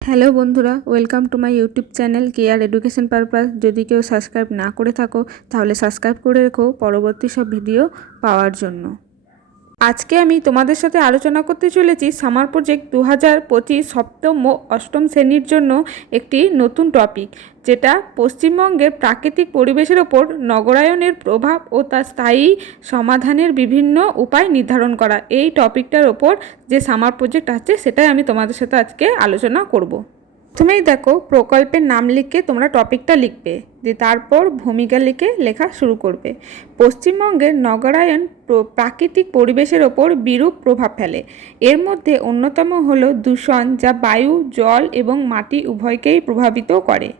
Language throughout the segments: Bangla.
হ্যালো বন্ধুরা, welcome to my YouTube channel care education purpose. যদি কেউ সাবস্ক্রাইব না করে থাকো, তাহলে সাবস্ক্রাইব করে রেখো পরবর্তী সব ভিডিও পাওয়ার জন্য। আজকে আমি তোমাদের সাথে আলোচনা করতে চলেছি সামার প্রজেক্ট দু হাজার পঁচিশ সপ্তম ও অষ্টম শ্রেণির জন্য একটি নতুন টপিক যেটা পশ্চিমবঙ্গের প্রাকৃতিক পরিবেশের ওপর নগরায়নের প্রভাব ও তার স্থায়ী সমাধানের বিভিন্ন উপায় নির্ধারণ করা। এই টপিকটার ওপর যে সামার প্রজেক্ট আছে, সেটাই আমি তোমাদের সাথে আজকে আলোচনা করব। প্রথমেই দেখো, প্রকল্পের নাম লিখে তোমরা টপিকটা লিখবে। দিয়ে তারপর ভূমিকা লিখে লেখা শুরু করবে। পশ্চিমবঙ্গের নগরায়ন প্র- প্রাকৃতিক পরিবেশের ওপর বিরূপ প্রভাব ফেলে। এর মধ্যে অন্যতম হল দূষণ, যা বায়ু, জল এবং মাটি উভয়কেই প্রভাবিত করে।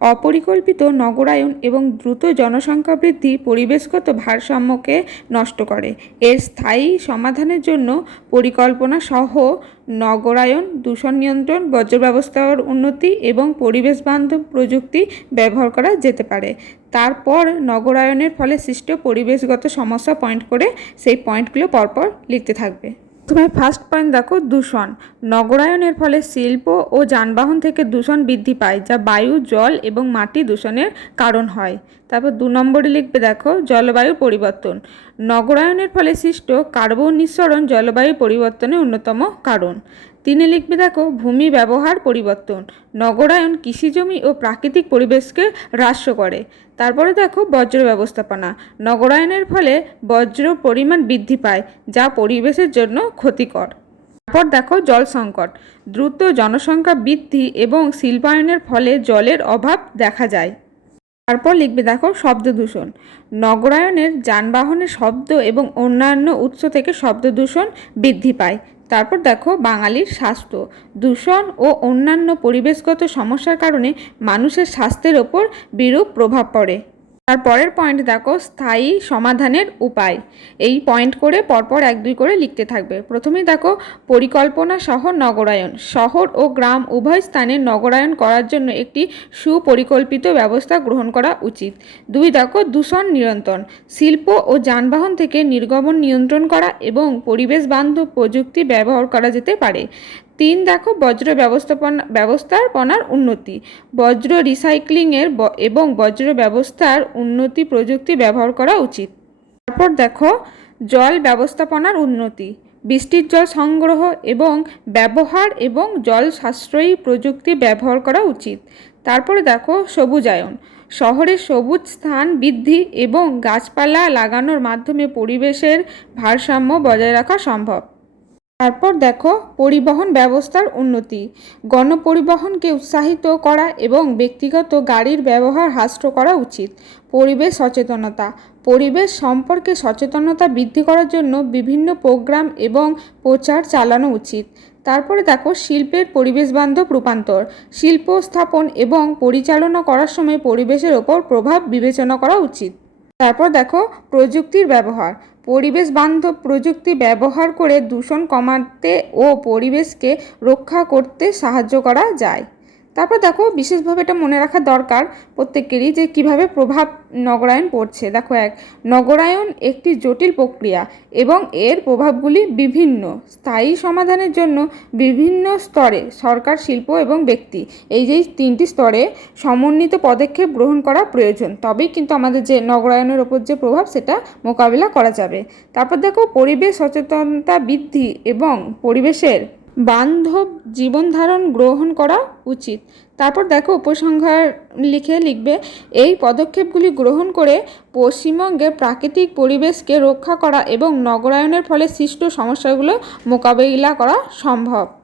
অপরিকল্পিত নগরায়ন এবং দ্রুত জনসংখ্যা বৃদ্ধি পরিবেশগত ভারসাম্যকে নষ্ট করে। এর স্থায়ী সমাধানের জন্য পরিকল্পনা সহ নগরায়ন দূষণ নিয়ন্ত্রণ, বর্জ্য ব্যবস্থার উন্নতি এবং পরিবেশ বান্ধব প্রযুক্তি ব্যবহার করা যেতে পারে। তারপর নগরায়নের ফলে সৃষ্ট পরিবেশগত সমস্যা পয়েন্ট করে সেই পয়েন্টগুলো পরপর লিখতে থাকবে। তুমি ফার্স্ট পয়েন্ট দেখো, দূষণ। নগরায়নের ফলে শিল্প ও যানবাহন থেকে দূষণ বৃদ্ধি পায়, যা বায়ু, জল এবং মাটি দূষণের কারণ হয়। তারপর দু নম্বরে লিখবে দেখো, জলবায়ু পরিবর্তন। নগরায়নের ফলে সৃষ্ট কার্বন নিঃসরণ জলবায়ু পরিবর্তনের অন্যতম কারণ। তিনি লিখবে, দেখো, ভূমি ব্যবহার পরিবর্তন, নগরায়ন কৃষিজমি ও প্রাকৃতিক পরিবেশকে হ্রাস করে। তারপরে দেখো, বজ্র ব্যবস্থাপনা, নগরায়নের ফলে বজ্র পরিমাণ বৃদ্ধি পায়, যা পরিবেশের জন্য ক্ষতিকর। তারপর দেখো, জল সংকট, দ্রুত জনসংখ্যা বৃদ্ধি এবং শিল্পায়নের ফলে জলের অভাব দেখা যায়। তারপর লিখবে, দেখো, শব্দ দূষণ। নগরায়নের যানবাহনের শব্দ এবং অন্যান্য উৎস থেকে শব্দ দূষণ বৃদ্ধি পায়। তারপর দেখো, বাঙালির স্বাস্থ্য। দূষণ ও অন্যান্য পরিবেশগত সমস্যার কারণে মানুষের স্বাস্থ্যের ওপর বিরূপ প্রভাব পড়ে। তার পরের পয়েন্ট দেখো, স্থায়ী সমাধানের উপায়। এই পয়েন্ট করে পরপর এক, দুই করে লিখতে থাকবে। প্রথমেই দেখো, পরিকল্পনা সহ নগরায়ন। শহর ও গ্রাম উভয় স্থানে নগরায়ন করার জন্য একটি সুপরিকল্পিত ব্যবস্থা গ্রহণ করা উচিত। দুই দেখো, দূষণ নিয়ন্ত্রণ। শিল্প ও যানবাহন থেকে নির্গমন নিয়ন্ত্রণ করা এবং পরিবেশ বান্ধব প্রযুক্তি ব্যবহার করা যেতে পারে। তিন দেখো, বজ্র ব্যবস্থাপনা, ব্যবস্থাপনার উন্নতি। বজ্র রিসাইক্লিংয়ের এবং বজ্র ব্যবস্থার উন্নতি প্রযুক্তি ব্যবহার করা উচিত। তারপর দেখো, জল ব্যবস্থাপনার উন্নতি। বৃষ্টির জল সংগ্রহ এবং ব্যবহার এবং জল সাশ্রয়ী প্রযুক্তি ব্যবহার করা উচিত। তারপরে দেখো, সবুজায়ন। শহরে সবুজ স্থান বৃদ্ধি এবং গাছপালা লাগানোর মাধ্যমে পরিবেশের ভারসাম্য বজায় রাখা সম্ভব। তারপর দেখো পরিবহন ব্যবস্থার উন্নতি। গণপরিবহনকে উৎসাহিত করা এবং ব্যক্তিগত গাড়ির ব্যবহার হ্রাস করা উচিত। পরিবেশ সচেতনতা। পরিবেশ সম্পর্কে সচেতনতা বৃদ্ধি করার জন্য বিভিন্ন প্রোগ্রাম এবং প্রচার চালানো উচিত। তারপরে দেখো শিল্পের পরিবেশ বান্ধব রূপান্তর। শিল্প স্থাপন এবং পরিচালনা করার সময় পরিবেশের ওপর প্রভাব বিবেচনা করা উচিত। তারপর দেখো প্রযুক্তির ব্যবহার। পরিবেশ বান্ধব প্রযুক্তি ব্যবহার করে দূষণ কমাতে ও পরিবেশকে রক্ষা করতে সাহায্য করা যায়। তারপর দেখো, বিশেষভাবে এটা মনে রাখা দরকার প্রত্যেকেরই যে কীভাবে প্রভাব নগরায়ন পড়ছে। দেখো এক, নগরায়ন একটি জটিল প্রক্রিয়া এবং এর প্রভাবগুলি বিভিন্ন। স্থায়ী সমাধানের জন্য বিভিন্ন স্তরে সরকার, শিল্প এবং ব্যক্তি, এই যে তিনটি স্তরে সমন্বিত পদক্ষেপ গ্রহণ করা প্রয়োজন। তবেই কিন্তু আমাদের যে নগরায়নের ওপর যে প্রভাব, সেটা মোকাবিলা করা যাবে। তারপর দেখো, পরিবেশ সচেতনতা বৃদ্ধি এবং পরিবেশের বান্ধব জীবনধারণ গ্রহণ করা উচিত। তারপর দেখো উপসংহার লিখে লিখবে, এই পদক্ষেপগুলি গ্রহণ করে পশ্চিমবঙ্গের প্রাকৃতিক পরিবেশকে রক্ষা করা এবং নগরায়নের ফলে সৃষ্ট সমস্যাগুলো মোকাবিলা করা সম্ভব।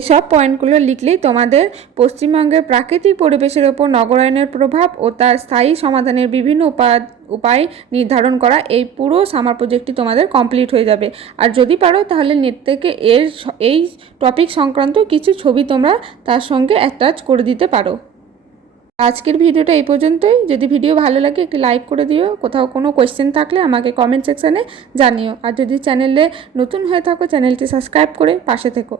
এসব পয়েন্টগুলো লিখলেই তোমাদের পশ্চিমবঙ্গের প্রাকৃতিক পরিবেশের ওপর নগরায়নের প্রভাব ও তার স্থায়ী সমাধানের বিভিন্ন উপায় উপায় নির্ধারণ করা এই পুরো সামার প্রজেক্টটি তোমাদের কমপ্লিট হয়ে যাবে। আর যদি পারো তাহলে নেট থেকে এর এই টপিক সংক্রান্ত কিছু ছবি তোমরা তার সঙ্গে অ্যাটাচ করে দিতে পারো। আজকের ভিডিওটা এই পর্যন্তই। যদি ভিডিও ভালো লাগে একটি লাইক করে দিও। কোথাও কোনো কোয়েশ্চেন থাকলে আমাকে কমেন্ট সেকশানে জানিও। আর যদি চ্যানেলে নতুন হয়ে থাকো চ্যানেলটি সাবস্ক্রাইব করে পাশে থেকো।